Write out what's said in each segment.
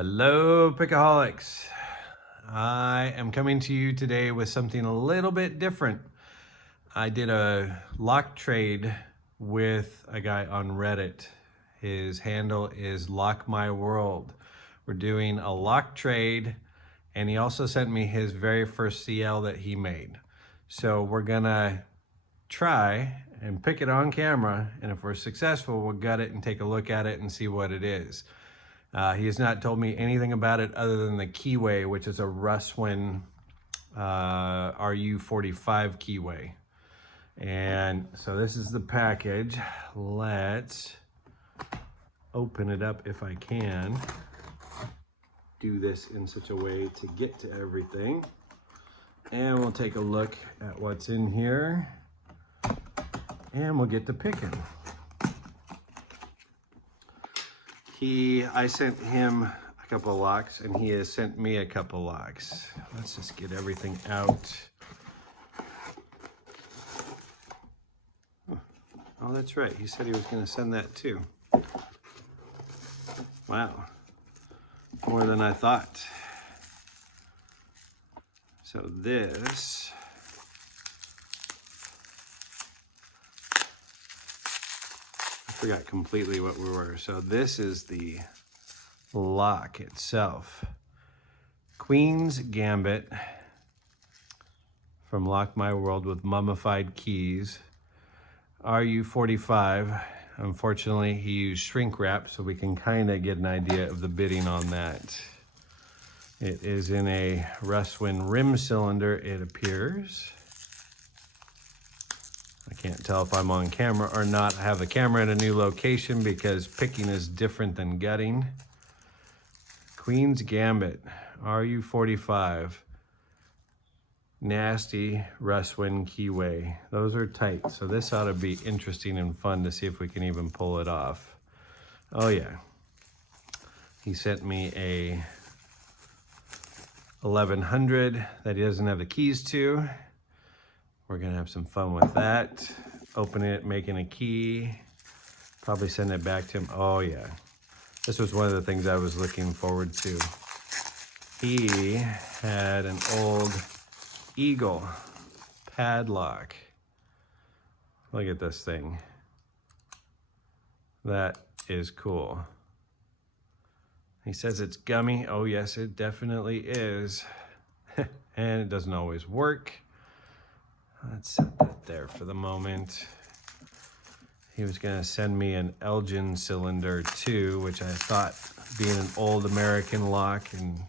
Hello, Pickaholics. I am coming to you today with something a little bit different. I did a lock trade with a guy on Reddit. His handle is LockMyWorld. We're doing a lock trade, and he also sent me his very first CL that he made. So we're gonna try and pick it on camera, and if we're successful, we'll gut it and take a look at it and see what it is. He has not told me anything about it other than the keyway, which is a Russwin RU45 keyway. And so this is the package. Let's open it up if I can. Do this in such a way to get to everything. And we'll take a look at what's in here. And we'll get to picking. I sent him a couple of locks, and he has sent me a couple locks. Let's just get everything out. Oh, that's right. He said he was going to send that too. Wow. More than I thought. So this... I forgot completely what we were. So this is the lock itself. Queen's Gambit from LockMyWorld with mummified keys. RU45. Unfortunately, he used shrink wrap, so we can kind of get an idea of the bidding on that. It is in a Russwin rim cylinder, it appears. I can't tell if I'm on camera or not. I have the camera in a new location because picking is different than gutting. Queen's Gambit, RU45. Nasty Russwin keyway. Those are tight, so this ought to be interesting and fun to see if we can even pull it off. Oh yeah. He sent me a 1100 that he doesn't have the keys to. We're gonna have some fun with that. Opening it, making a key, probably send it back to him. Oh yeah, this was one of the things I was looking forward to. He had an old Eagle padlock. Look at this thing. That is cool. He says it's gummy. Oh yes, it definitely is. And it doesn't always work. Let's set that there for the moment. He was gonna send me an Elgin cylinder too, which I thought, being an old American lock and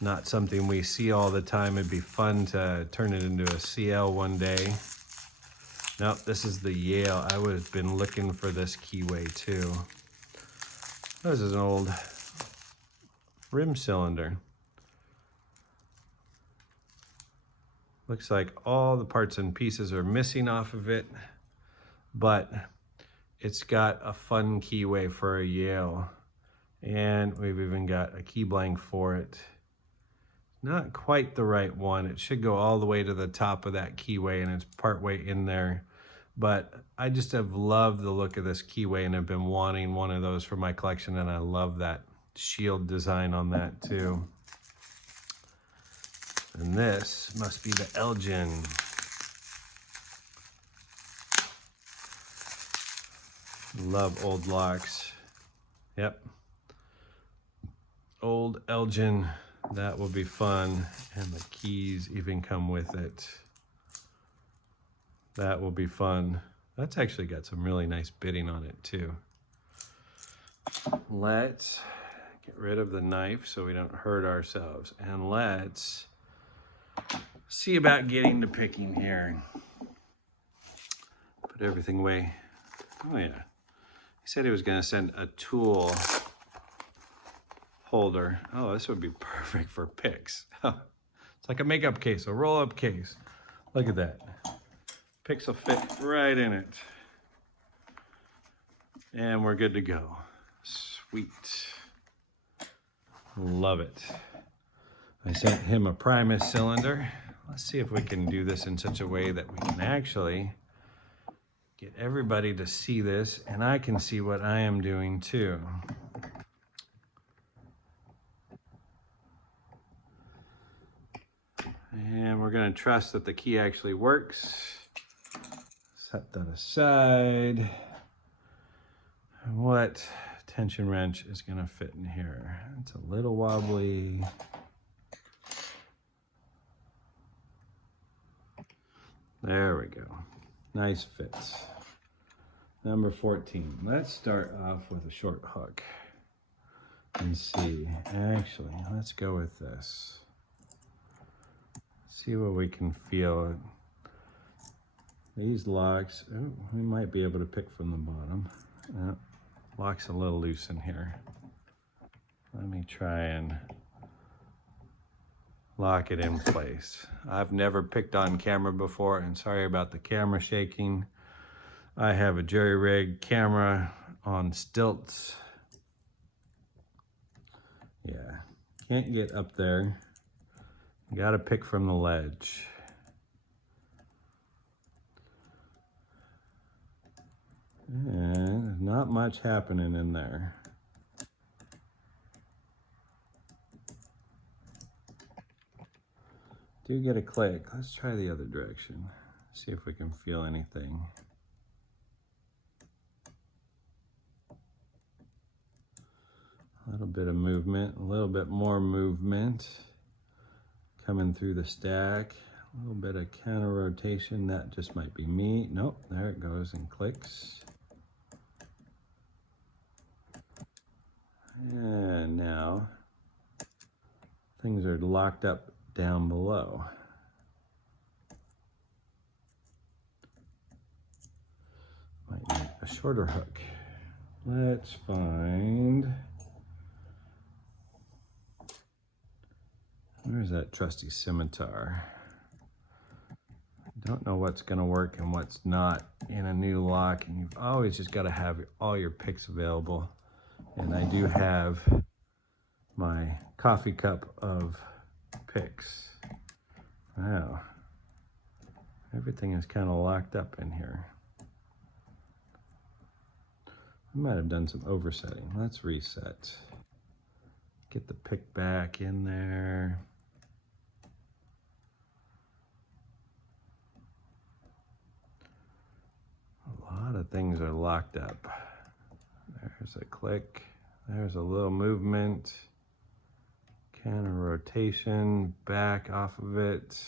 not something we see all the time, it'd be fun to turn it into a CL one day. Nope, this is the Yale. I would have been looking for this keyway too. This is an old rim cylinder. Looks like all the parts and pieces are missing off of it, but it's got a fun keyway for a Yale. And we've even got a key blank for it. Not quite the right one. It should go all the way to the top of that keyway, and it's partway in there. But I just have loved the look of this keyway, and I've been wanting one of those for my collection, and I love that shield design on that too. And this must be the Elgin. Love old locks. Yep. Old Elgin. That will be fun. And the keys even come with it. That will be fun. That's actually got some really nice bidding on it too. Let's get rid of the knife so we don't hurt ourselves. And let's see about getting to picking here. Put everything away. Oh yeah. He said he was gonna send a tool holder. Oh, this would be perfect for picks. It's like a makeup case, a roll-up case. Look at that. Picks will fit right in it. And we're good to go. Sweet. Love it. I sent him a Primus cylinder. Let's see if we can do this in such a way that we can actually get everybody to see this, and I can see what I am doing too. And we're going to trust that the key actually works. Set that aside. What tension wrench is going to fit in here? It's a little wobbly. There we go. Nice fit. Number 14. Let's start off with a short hook and see. Actually, let's go with this. See what we can feel. These locks, oh, we might be able to pick from the bottom. Lock's a little loose in here. Let me try and lock it in place. I've never picked on camera before, and sorry about the camera shaking. I have a jerry-rigged camera on stilts. Yeah, can't get up there. You gotta pick from the ledge. And there's not much happening in there. Do get a click. Let's try the other direction. See if we can feel anything. A little bit of movement, a little bit more movement coming through the stack. A little bit of counter rotation. That just might be me. Nope, there it goes and clicks. And now things are locked up down below. Might need a shorter hook. Let's find, where's that trusty scimitar? Don't know what's gonna work and what's not in a new lock, and you've always just gotta have all your picks available. And I do have my coffee cup of picks. Wow, everything is kind of locked up in here. I might have done some oversetting. Let's reset. Get the pick back in there. A lot of things are locked up. There's a click. There's a little movement. Counter rotation, back off of it.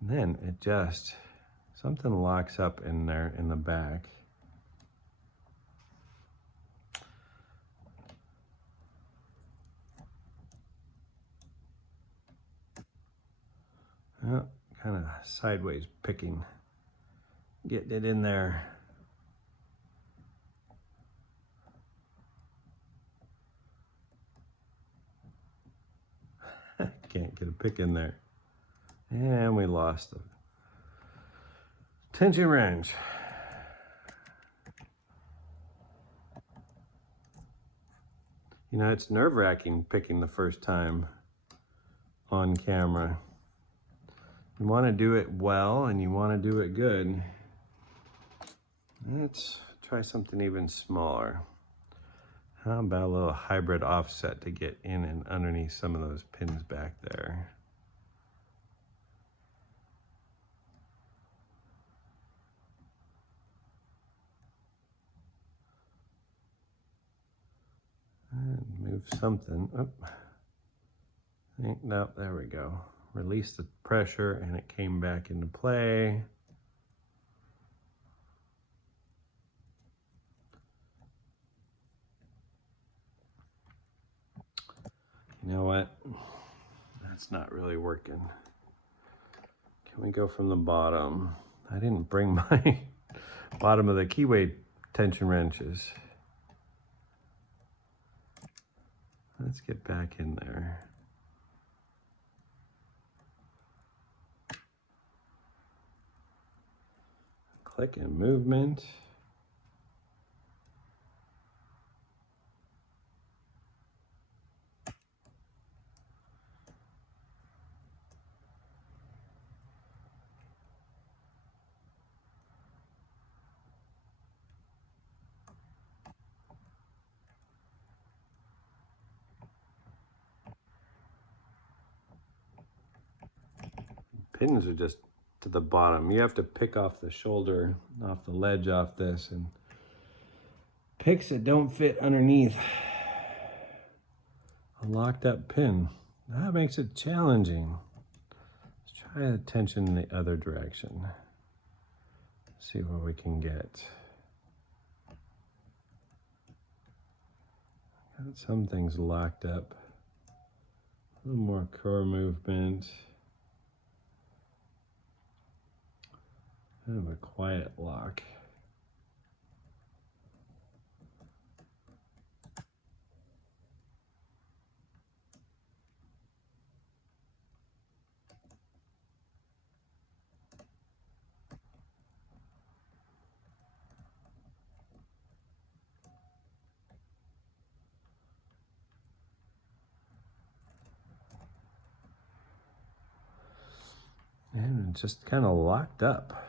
And then it just, something locks up in there in the back. Oh, kind of sideways picking, getting it in there. Can't get a pick in there. And we lost the tension wrench. You know, it's nerve-wracking picking the first time on camera. You want to do it well and you want to do it good. Let's try something even smaller. How about a little hybrid offset to get in and underneath some of those pins back there? And move something up. No, there we go. Release the pressure and it came back into play. You know what? That's not really working. Can we go from the bottom? I didn't bring my bottom of the keyway tension wrenches. Let's get back in there. Click and movement. pins are just to the bottom. You have to pick off the shoulder, off the ledge off this, and picks that don't fit underneath a locked up pin. That makes it challenging. Let's try the tension in the other direction. See what we can get. Got some things locked up. A little more core movement. Kind of a quiet lock. And it's just kind of locked up.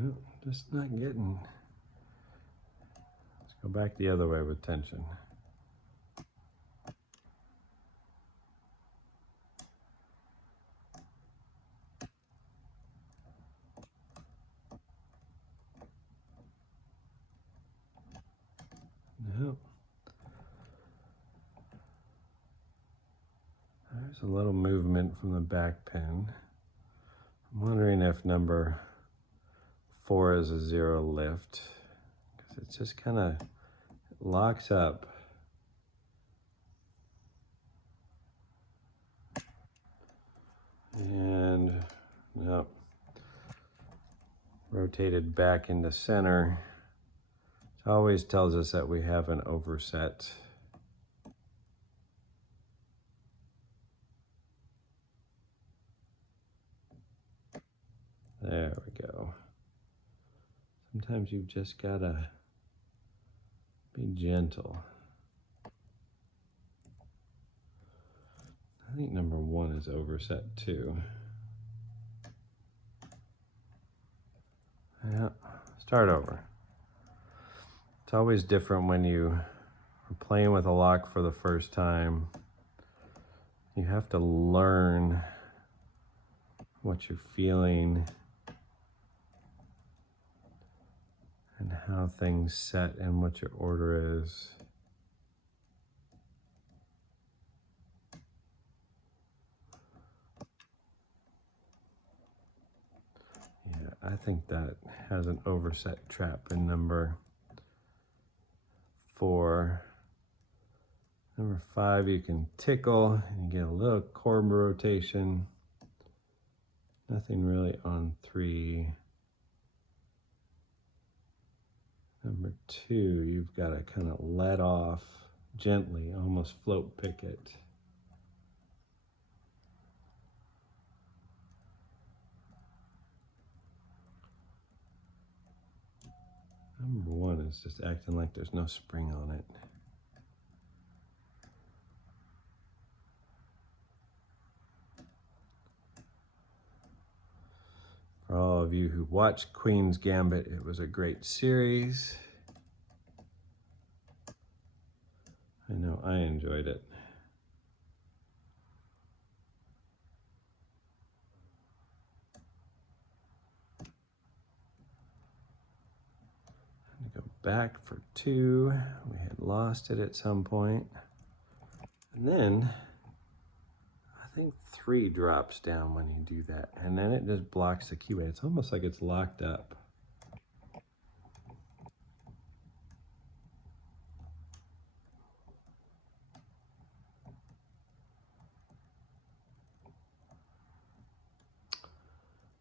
Nope, just not getting. Let's go back the other way with tension. Nope. There's a little movement from the back pin. I'm wondering if number 4 is a 0 lift, because it just kind of locks up. And nope. Rotated back into center. It always tells us that we have an overset. There we go. Sometimes you've just gotta be gentle. I think number 1 is overset too. Yeah, start over. It's always different when you are playing with a lock for the first time. You have to learn what you're feeling and how things set and what your order is. Yeah, I think that has an overset trap in number 4. Number 5, you can tickle and you get a little core rotation. Nothing really on 3. Number 2, you've got to kind of let off gently, almost float pick it. Number 1 is just acting like there's no spring on it. For all of you who watched Queen's Gambit, it was a great series. I know I enjoyed it. I'm gonna go back for 2. We had lost it at some point. And then I think 3 drops down when you do that, and then it just blocks the keyway. It's almost like it's locked up.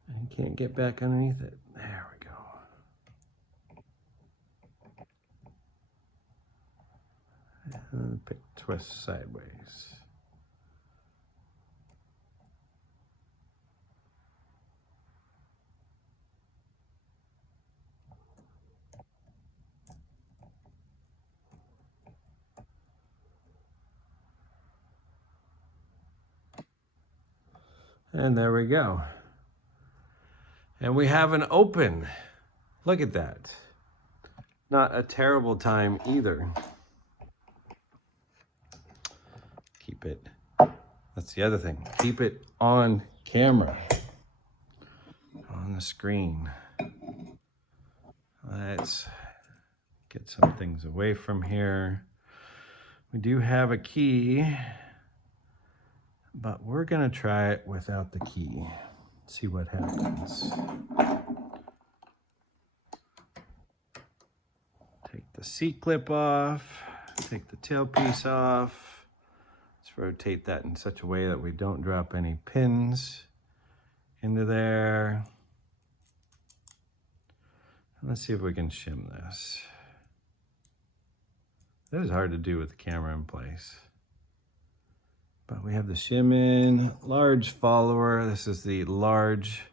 And you can't get back underneath it. There we go. And pick twist sideways. And there we go. And we have an open. Look at that. Not a terrible time either. Keep it, that's the other thing. Keep it on camera, on the screen. Let's get some things away from here. We do have a key, but we're gonna try it without the key. See what happens. Take the seat clip off, take the tailpiece off. Let's rotate that in such a way that we don't drop any pins into there. Let's see if we can shim this. That is hard to do with the camera in place. But we have the shim in, large follower. This is the large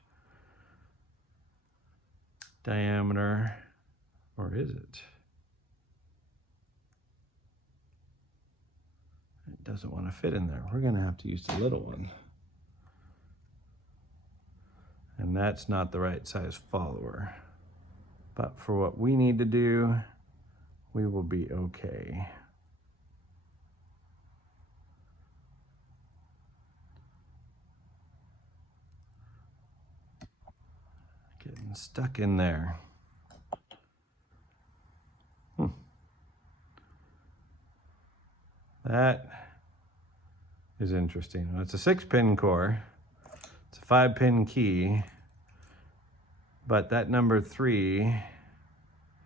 diameter, or is it? It doesn't want to fit in there. We're gonna have to use the little one. And that's not the right size follower. But for what we need to do, we will be okay. Getting stuck in there. That is interesting. Well, it's a 6-pin core. It's a 5-pin key. But that number 3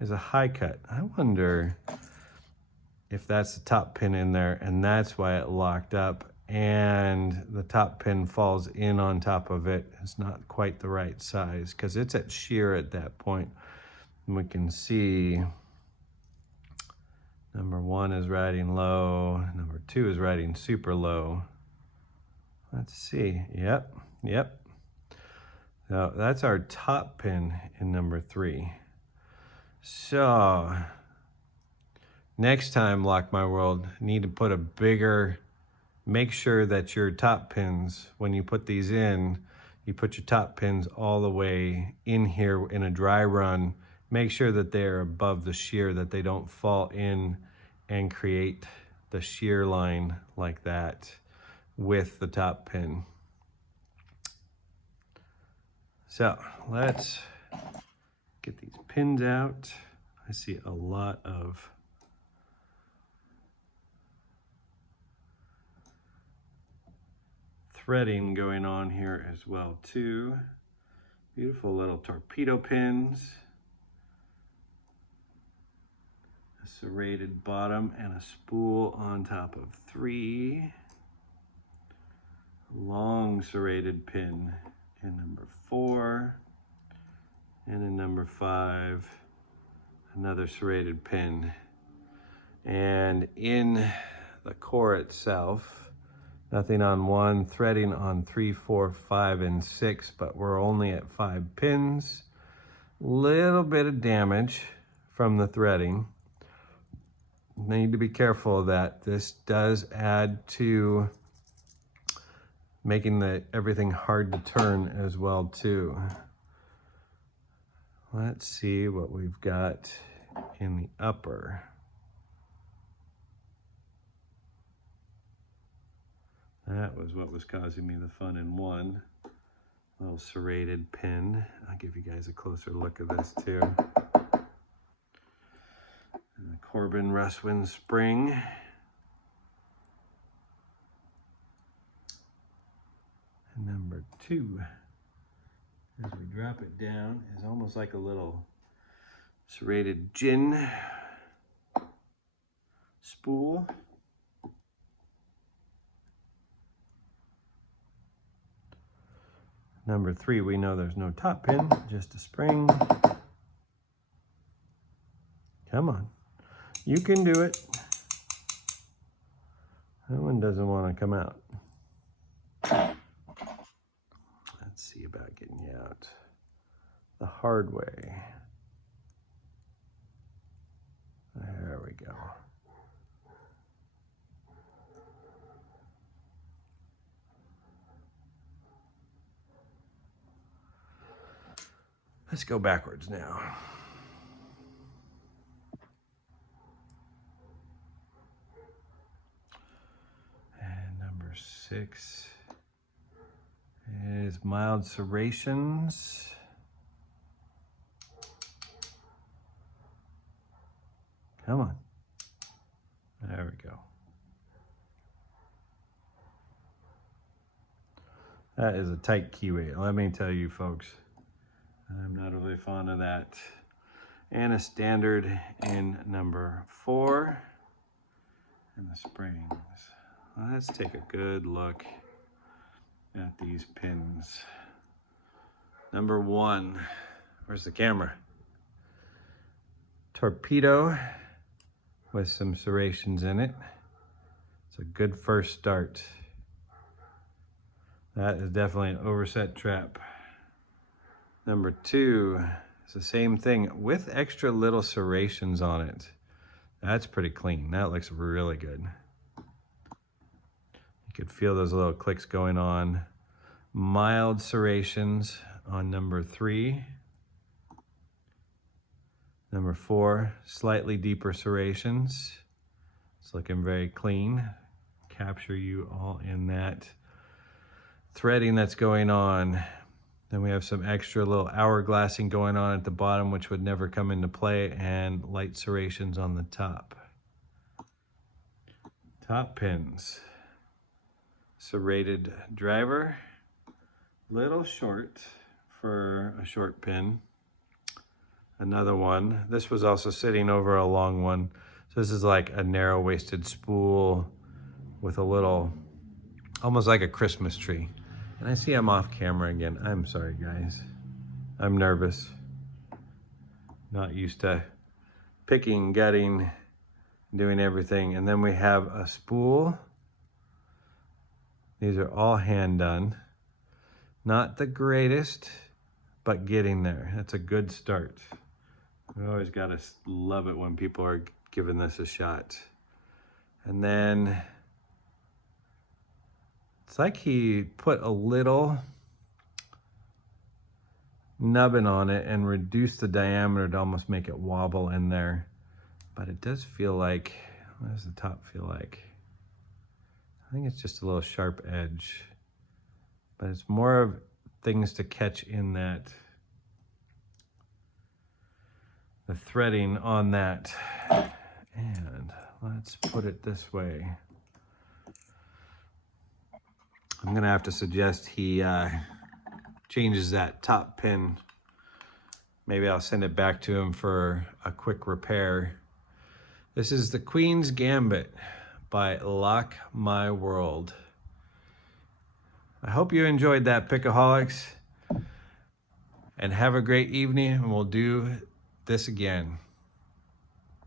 is a high cut. I wonder if that's the top pin in there and that's why it locked up and the top pin falls in on top of it. It's not quite the right size because it's at shear at that point. And we can see number 1 is riding low, number 2 is riding super low. Let's see, yep. So that's our top pin in number 3. So next time, LockMyWorld, need to put a bigger, make sure that your top pins, when you put these in, you put your top pins all the way in here in a dry run. Make sure that they're above the shear, that they don't fall in and create the shear line like that with the top pin. So let's get these pins out. I see a lot of threading going on here as well too. Beautiful little torpedo pins. A serrated bottom and a spool on top of 3. Long serrated pin in number 4. And in number 5, another serrated pin. And in the core itself, nothing on 1, threading on 3, 4, 5, and 6, but we're only at 5 pins. Little bit of damage from the threading. Need to be careful of that. This does add to making everything hard to turn as well too. Let's see what we've got in the upper. That was what was causing me the fun in 1. Little serrated pin. I'll give you guys a closer look at this too. And the Corbin Russwin spring. And number 2, as we drop it down, is almost like a little serrated gin spool. Number 3, we know there's no top pin, just a spring. Come on, you can do it. That one doesn't want to come out. Let's see about getting you out the hard way. There we go. Let's go backwards now. And number 6 is mild serrations. Come on. There we go. That is a tight keyway. Let me tell you folks, I'm not really fond of that. And a standard in number 4. And the springs. Let's take a good look at these pins. Number 1, where's the camera? Torpedo with some serrations in it. It's a good first start. That is definitely an overset trap. Number 2 is the same thing with extra little serrations on it. That's pretty clean. That looks really good. You could feel those little clicks going on. Mild serrations on number 3. Number 4, slightly deeper serrations. It's looking very clean. Capture you all in that threading that's going on. Then we have some extra little hourglassing going on at the bottom, which would never come into play, and light serrations on the top. Top pins. Serrated driver. Little short for a short pin. Another one. This was also sitting over a long one. So this is like a narrow-waisted spool with a little, almost like a Christmas tree. And I see I'm off camera again. I'm sorry, guys. I'm nervous. Not used to picking, gutting, doing everything. And then we have a spool. These are all hand done. Not the greatest, but getting there. That's a good start. We always gotta love it when people are giving this a shot. And then it's like he put a little nubbin on it and reduced the diameter to almost make it wobble in there. But it does feel like, what does the top feel like? I think it's just a little sharp edge. But it's more of things to catch in that, the threading on that. And let's put it this way. I'm gonna have to suggest he changes that top pin. Maybe I'll send it back to him for a quick repair. This is the Queen's Gambit by LockMyWorld. I hope you enjoyed that, Pickaholics. And have a great evening, and we'll do this again.